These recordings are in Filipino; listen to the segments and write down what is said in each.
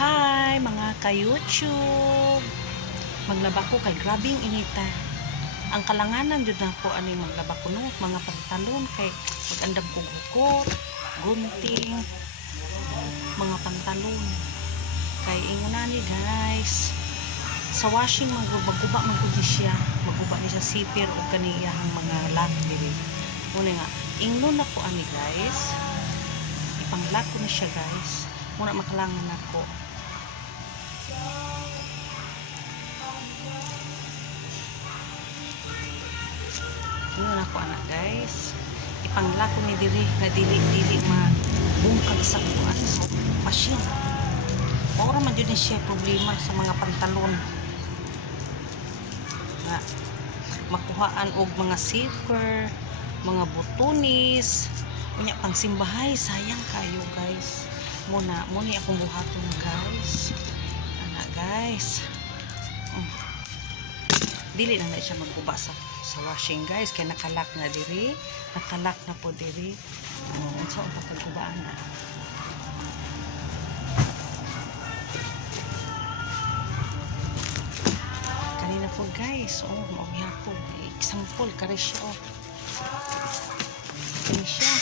Hi mga ka-YouTube. Maglaba ko kay grabing inita. Ang kalanganan jud na ko ani maglaba ko no mga pantalon kay magandang kog hukot, gunting, mga pantalon. Kay ingon ni guys. Sa washing magguba magud siya. Magguba ni siya sipir o kaniyang mga lock diri. Muna nga ingnon na ko ani guys. Ipanglock ko na siya guys. Muna makalangan ako. Yun ako anak guys. Ipanglock ko ni diri na dili mabungkag sa kuan sa machine. Ora man jud siya problema sa mga pantalon. Nga makuhaan og mga zipper, mga butonis, unya pang simbahay sayang kayo guys. Muna akong buhaton guys. Ana guys. Dili na siya magguba sa washing guys kay nakalak na diri, nakalak na po diri. Unsa ang pagkagubaan na. Kanina po guys, mauya po example kare siya kani siya.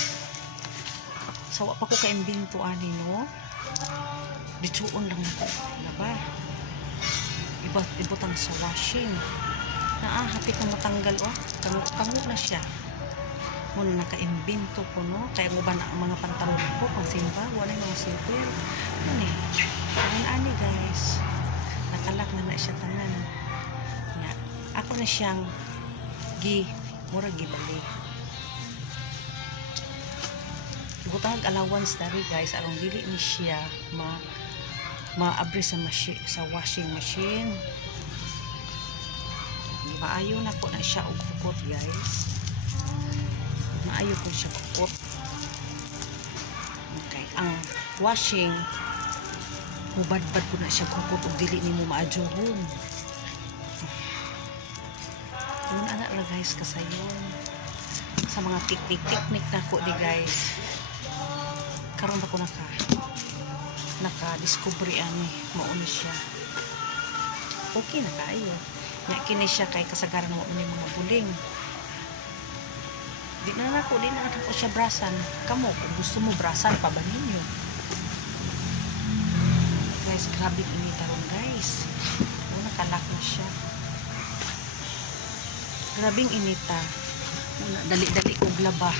Sawa pa ko ka imbento ani no. Dituon lang ako. Diba? Ibutang sa washing. Hapit na matanggal tango na siya. Muna naka-imbento ko no. Kaya mo ba na ang mga pantalon ko pang simba, wala yung mga simple. Ani guys. Nakalak na siya tanan. Nga, ako na siyang mura gibali. Butang allowance dari guys aron dili ni siya maabri sa washing machine. Maayo na ko na siya og hukot guys. Maayo ko siya hukot. Okay, ang washing mubadbad ko na siya hukot og dili nimo maajuhon. Ana ra guys kasayon sa mga teknik na ko di guys. Karon ako naka-discovery ani mao ni siya. Okay na kayo. Nya kini siya kay kasagaran mo ni mga buling. Di na ako siya brasan. Kamo kung gusto mo brasan pa ba ninyo? Guys, grabe inita ron guys. Nakalak na siya. Grabing inita. Dali-dali kog laba.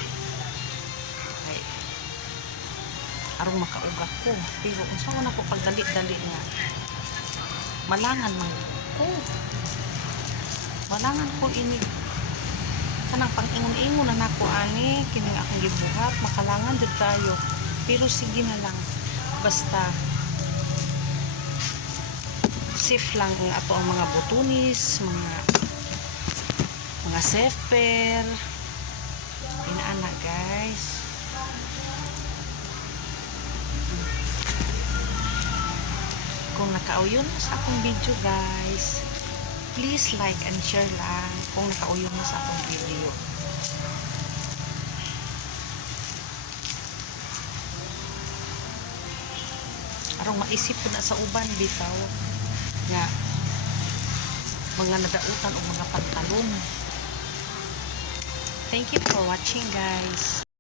Arong makaugak ko pero unsa man ako pag dali-dali nga malangan ko ini kanang pang-ingon-ingon na nako ani kining akong gibuhat makalangan jud tayo pero sige na lang basta safe lang ang ato ang mga butunis mga zipper inaana guys. Kung nakauyon sa akong video guys, please like and share lang kung nakauyon sa akong video. Arong maisip ko na sa uban bitaw nga mga nadautan o mga pantalon. Thank you for watching guys.